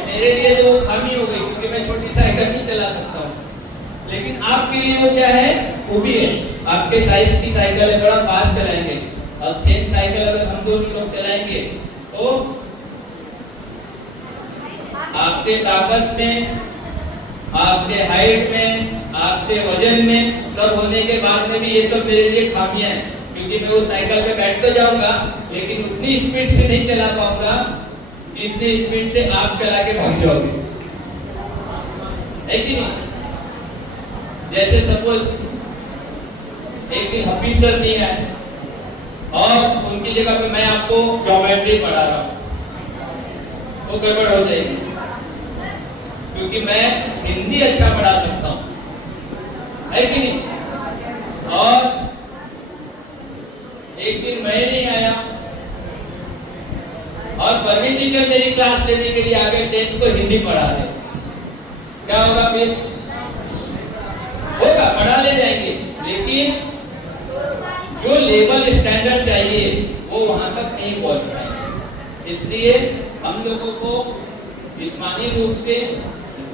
मेरे लिए तो खामी हो गई। क्योंकि मैं छोटी साइकिल नहीं चला सकता हूँ। लेकिन आपके लिए वो क्या है, खूबी है, आपके साइज की साइकिल है, बड़ा फास्ट चलाएंगे। और सेम साइकिल अगर हम दोनों लोग चलाएंगे तो आपसे ताकत में, आपसे हाइट में, आपसे वजन में सब होने के बाद में भी ये सब मेरे लिए खामियां हैं, क्योंकि मैं वो साइकिल पे बैठ तो जाऊंगा लेकिन उतनी स्पीड से नहीं चला पाऊंगा जितनी स्पीड से आप चला के भाग जाओगे, है कि नहीं? जैसे सपोज एक दिन हफीज सर नहीं आए और उनकी जगह पे मैं आपको ज्योमेट्री पढ़ा रहा हूँ, वो गड़बड़ हो जाएगी, क्योंकि मैं हिंदी अच्छा पढ़ा सकता हूँ, है कि नहीं? और एक दिन मैं नहीं आया और परवीन टीचर मेरी क्लास लेने के लिए आगे 10th को हिंदी पढ़ा रहे, क्या होगा फिर? होगा, पढ़ा ले जाएंगे, लेकिन जो लेवल स्टैंडर्ड चाहिए वो वहां तक नहीं पहुंच पाएंगे। इसलिए हम लोगों को जिस्मानी रूप से,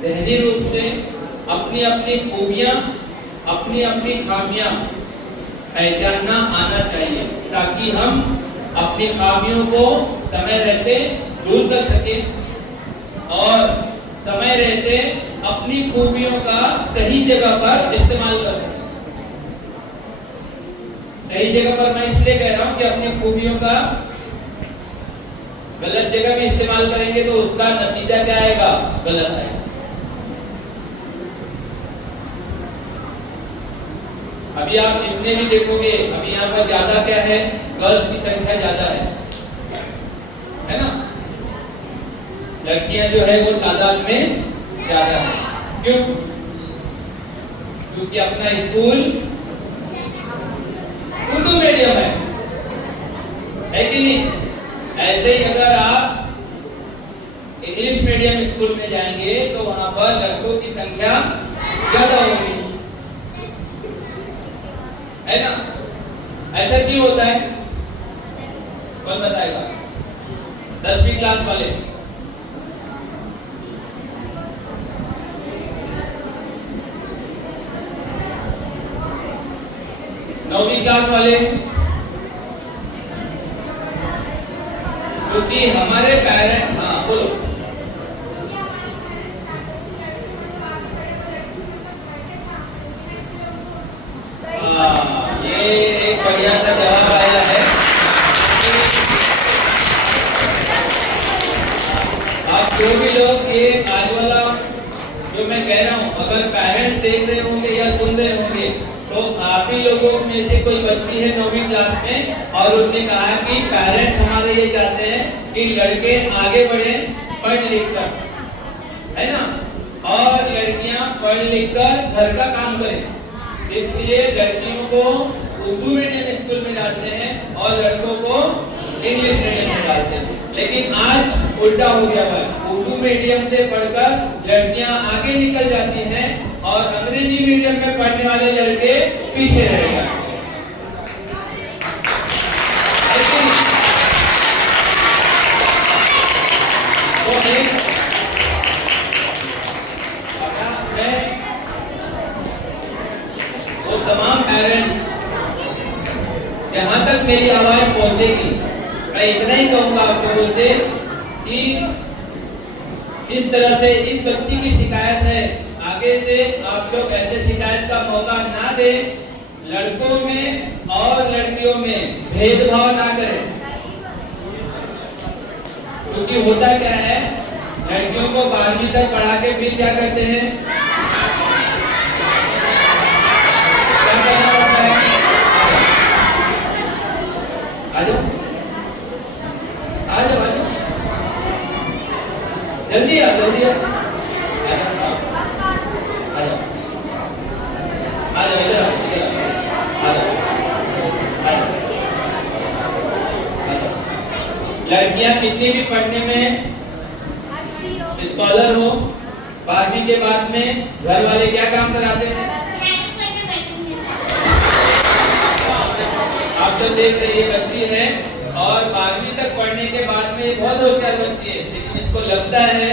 ज़हनी रूप से अपनी अपनी खूबियां, अपनी अपनी खामियां पहचानना आना चाहिए, ताकि हम अपनी खामियों को समय रहते दूर कर सकें और समय रहते अपनी खूबियों का सही जगह पर इस्तेमाल कर सकें। सही जगह पर मैं इसलिए कह रहा हूं कि अपनी खूबियों का गलत जगह में इस्तेमाल करेंगे तो उसका नतीजा क्या आएगा? गलत आएगा। अभी आप जितने भी देखोगे, अभी यहाँ पर ज्यादा क्या है, गर्ल्स की संख्या ज्यादा है ना? लड़कियां जो है वो तादाद में ज्यादा है। क्यों? क्योंकि अपना स्कूल उर्दू मीडियम है कि नहीं? ऐसे ही अगर आप इंग्लिश मीडियम स्कूल में जाएंगे तो वहां पर लड़कों की संख्या ज्यादा होगी, है ना? ऐसा क्यों होता है? कौन बताएगा? 10वीं क्लास वाले। नौवीं क्लास वाले। क्योंकि हमारे पेरेंट, हाँ बोलो, ये एक बढ़िया सा जवाब आया है। आप जो भी लोग ये आज वाला जो मैं कह रहा हूँ, अगर पेरेंट्स देख रहे होंगे या सुन रहे होंगे तो आप ही लोगों में से कोई बच्ची है 9वीं क्लास में और उसने कहा कि पेरेंट्स हमारे ये चाहते हैं कि लड़के आगे बढ़े पढ़ लिख कर, है ना, और लड़कियां पढ़ लिख कर घर का काम करें। इसलिए लड़कियों को उर्दू मीडियम स्कूल में डालते हैं और लड़कों को इंग्लिश मीडियम में डालते हैं। लेकिन आज उल्टा हो गया है, उर्दू मीडियम से पढ़कर लड़कियां आगे निकल जाती हैं और अंग्रेजी मीडियम में पढ़ने वाले लड़के पीछे रह गए। वो तमाम पेरेंट्स, जहां तक मेरी आवाज पहुंचेगी, मैं इतना ही कहूंगा आप लोगों से कि जिस तरह से इस बच्ची की शिकायत है, आगे से आप लोग ऐसे शिकायत का मौका ना दें, लड़कों में और लड़कियों में भेदभाव ना करें। क्योंकि होता क्या है, लड़कियों को 12वीं तक पढ़ा के फिर क्या करते हैं, क्या करना पड़ता है? आ जाओ आ जाओ आ जाओ, जल्दी आ जल्दी आ जाओ इधर आ जाओ। लड़कियां कितनी भी पढ़ने में स्कॉलर हो, 12वीं के बाद में घर वाले क्या काम कराते हैं? आप तो देख रहे ये बच्ची है और 12वीं तक पढ़ने के बाद में बहुत होशियार बच्ची है, लेकिन इसको लगता है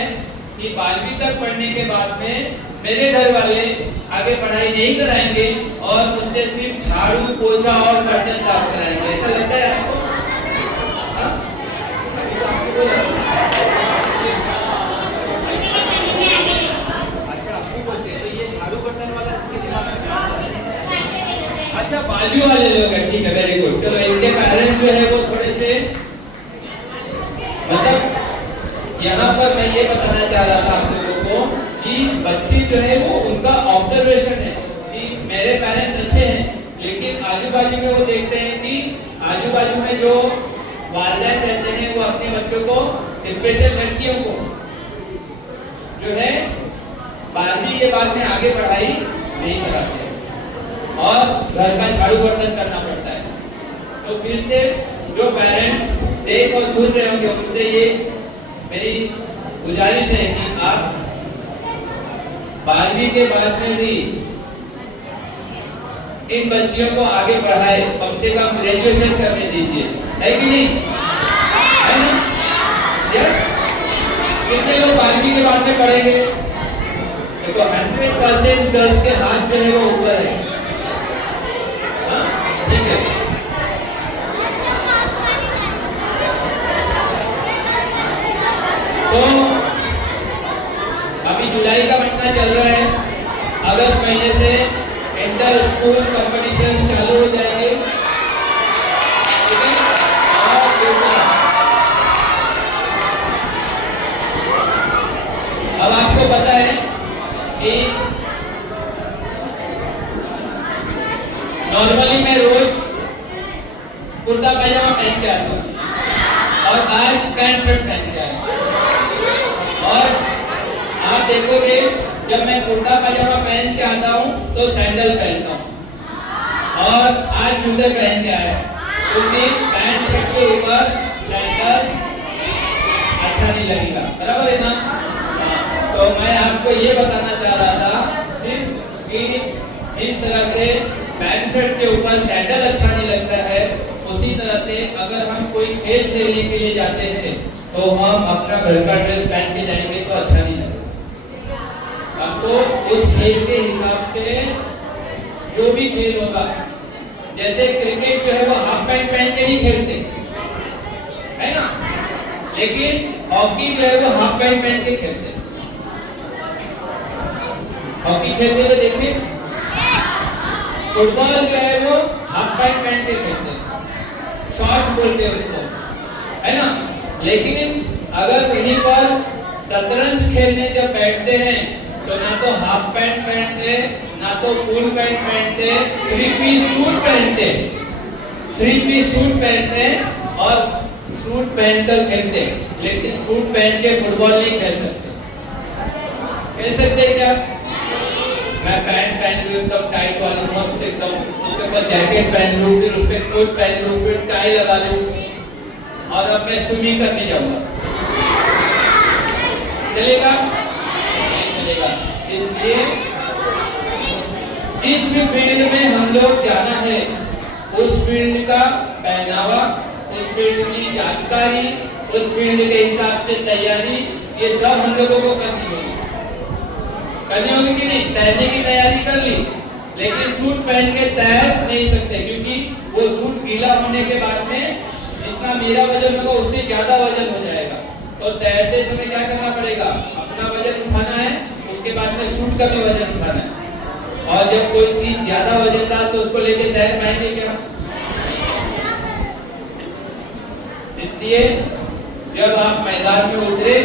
कि 12वीं तक पढ़ने के बाद में मेरे घर वाले आगे पढ़ाई नहीं कराएंगे और मुझसे सिर्फ झाड़ू पोछा और बर्तन साफ कराएंगे। ऐसा लगता है आपको? हाँ? अभी तो आपको बोला। अच्छा, आपको बोलते हैं तो ये झाड़ू बर्तन वाला आपके दिमाग में क्या आता है? अच्छा, बाजू वाले लोग हैं, ठीक है, वेरी गुड। चलो, इनके पेरेंट्स जो है वो थोड़े से, मतलब यहाँ पर मैं ये बताना चाह रहा था आप लोगों को कि बच्चे जो है वो उनका ऑब्जर्वेशन है कि मेरे पेरेंट्स अच्छे हैं, लेकिन आजू बाजू में वो देखते हैं कि आजू बाजू में जो वालिदैन रहते हैं वो अपने बच्चों को, स्पेशल लड़कियों को जो है 12वीं के बाद में आगे पढ़ाई नहीं कराते और घर का झाड़ू बर्तन करना पड़ता है। तो फिर से जो पेरेंट्स देख और सुन रहे होंगे उनसे ये मेरी गुजारिश है कि आप 12वीं के बाद में भी इन बच्चियों को आगे बढ़ाए, कम से कम ग्रेजुएशन करने दीजिए, है कि नहीं? है ना? यस? कितने लोग 12वीं के बाद में पढ़ेंगे? देखो 100% गर्ल्स के हाथ जो है वो ऊपर है। हाँ? ठीक है। तो अभी जुलाई का महीना चल रहा है, अगस्त महीने से इंटर स्कूल कंपटीशन चालू हो जाएंगे, ठीक है? और अब आपको पता है कि नॉर्मली मैं रोज कुर्ता पैजामा पहन के आता हूँ और आज पैंट शर्ट पहन के आया हूँ। और आप देखोगे जब मैं कुर्ता पैजामा पहन के आता हूँ तो सैंडल पहनता हूँ और आज जूते पहन के आया क्योंकि पैंट शर्ट के ऊपर सैंडल अच्छा नहीं लगेगा, बराबर है ना? तो मैं आपको ये बताना चाह रहा था सिर्फ कि इस तरह से पैंट शर्ट के ऊपर सैंडल अच्छा नहीं लगता है, उसी तरह से अगर हम कोई खेल खेलने के लिए जाते हैं तो हम अपना घर का ड्रेस पहन के जाएंगे तो अच्छा नहीं लगेगा। हमको उस खेल के हिसाब से जो भी खेल होगा, जैसे क्रिकेट जो है वो हाफ पैंट पहन के नहीं खेलते, है ना? लेकिन हॉकी जो है वो हाफ पैंट पहन के खेलते। हॉकी खेलते हुए देखिए, फुटबॉल जो है वो हाफ पैंट पहन के खेलते, शॉर्ट्स बोलते हैं उसको, है ना? लेकिन अगर कहीं पर शतरंज खेलने जब बैठते हैं तो ना तो हाफ पैंट पहनते, ना तो फुल पैंट पहनते, 3 पीस सूट पहनते, 3 पीस सूट पहनते और सूट पहनकर खेलते, लेकिन सूट पहन के फुटबॉल नहीं खेल सकते। खेल सकते क्या? मैं पैंट पहन लूं एकदम टाइट वाली मस्त एकदम, उसके ऊपर जैकेट पहन लूं, फिर उस पर कोट पहन लूं, फिर टाई लगा लूं और अब मैं स्विमिंग करने जाऊंगा, चलेगा? नहीं चलेगा। इसलिए जिस भी फील्ड में हम लोग जाना है उस फील्ड का पहनावा, उस फील्ड की जानकारी, उस फील्ड के हिसाब से तैयारी, ये सब हम लोगों को करनी होगी कि नहीं? तैरने की तैयारी कर ली, लेकिन सूट पहन के तैर नहीं सकते क्योंकि वो सूट गीला होने के बाद में जितना मेरा वजन होगा उससे ज्यादा वजन हो जाएगा। तो तैरते समय क्या करना पड़ेगा? अपना वजन उठाना है, उसके बाद में सूट का भी वजन उठाना है। और जब कोई चीज ज्यादा वजनदार तो उसको लेके तैर पाएंगे क्या? इसलिए जब आप मैदान में उतरे,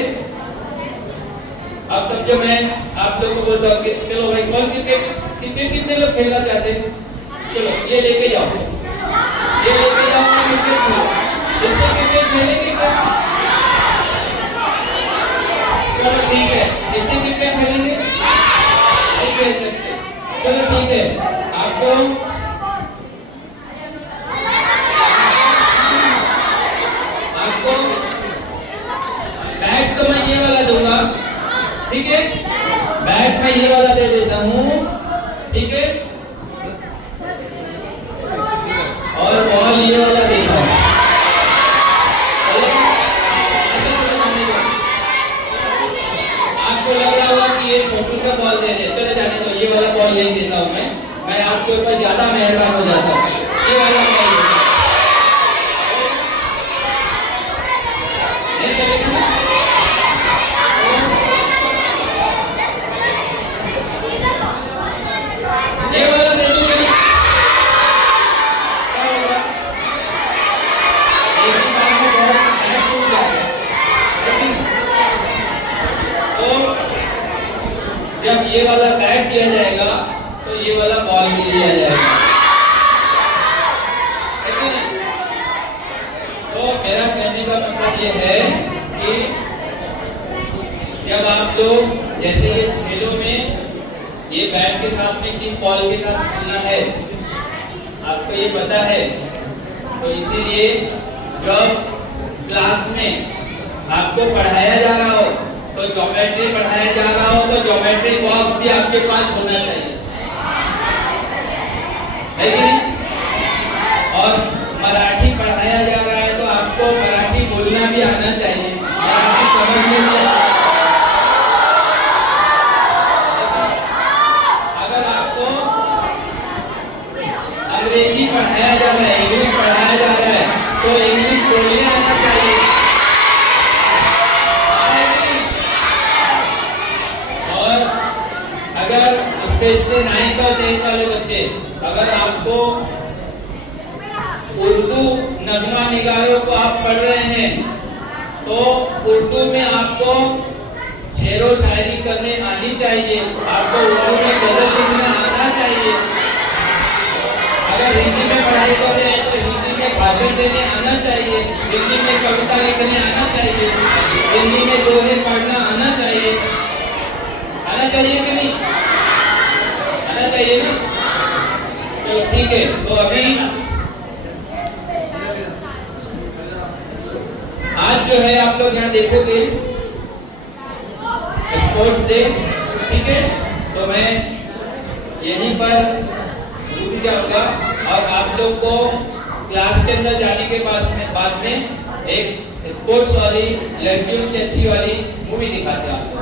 अब समझो मैं आप लोगों को बोलता हूँ कि चलो भाई कौन क्रिकेट कितने लोग खेलना चाहते हैं? चलो ये लेके जाओ, ये लेके जाओ क्रिकेट खेलो, इससे क्रिकेट खेलेंगे क्या? चलो ठीक है, इससे क्रिकेट खेलेंगे? नहीं खेल सकते। चलो ठीक है, आपको बैट तो मैं ये वाला दूंगा, ठीक है? बैट मैं ये वाला दे देता हूँ, ठीक है? और बॉल ये वाला देता हूँ। आप आपके ऊपर ज्यादा मेहरबान हो जाता है। ये वाला नहीं चलेगा। ये वाला दे दूंगा, क्या होगा? एक ही बार में बहुत मेहनत टूट जाएगा। लेकिन तो जब ये वाला बैट दिया जाएगा तो ये वाला बॉल भी दिया जाएगा। लेकिन तो मेरा कहने का मतलब ये है कि जब आप लोग जैसे इस खेलों में ये बैट के साथ में किस बॉल के साथ खेलना है आपको ये पता है, तो इसीलिए जब क्लास में आपको पढ़ाया जा रहा हो तो ज्योमेट्री पढ़ाया जा रहा हो तो ज्योमेट्री बॉक्स भी आपके पास होना चाहिए, है कि नहीं? और मराठी पढ़ाया जा रहा है तो आपको मराठी बोलना भी आना चाहिए, मराठी समझनी चाहिए। अगर आपको अंग्रेजी पढ़ाया जा रहा है, इंग्लिश पढ़ाया जा रहा है तो इंग्लिश बोलने आना चाहिए। और अगर स्पेशली 9th और 10th वाले बच्चे अगर आपको उर्दू नगमा निगारों को आप पढ़ रहे हैं तो उर्दू में आपको शेरो शायरी करने आनी चाहिए, आपको उर्दू में गजल लिखना आना चाहिए। अगर हिंदी में पढ़ाई कर रहे हैं तो हिंदी में भाषण देने आना चाहिए, हिंदी में कविता लिखने आना चाहिए, हिंदी में दोहे पढ़ना आना चाहिए। आना चाहिए कि नहीं? आना चाहिए ना? तो ठीक है, तो अभी आज जो है आप लोग यहाँ देखोगे स्पोर्ट्स डे, ठीक है? तो मैं यहीं पर रुक जाऊंगा और आप लोग को क्लास के अंदर जाने के बाद में एक स्पोर्ट्स वाली लड़कियों की अच्छी वाली मूवी दिखाते हैं आपको।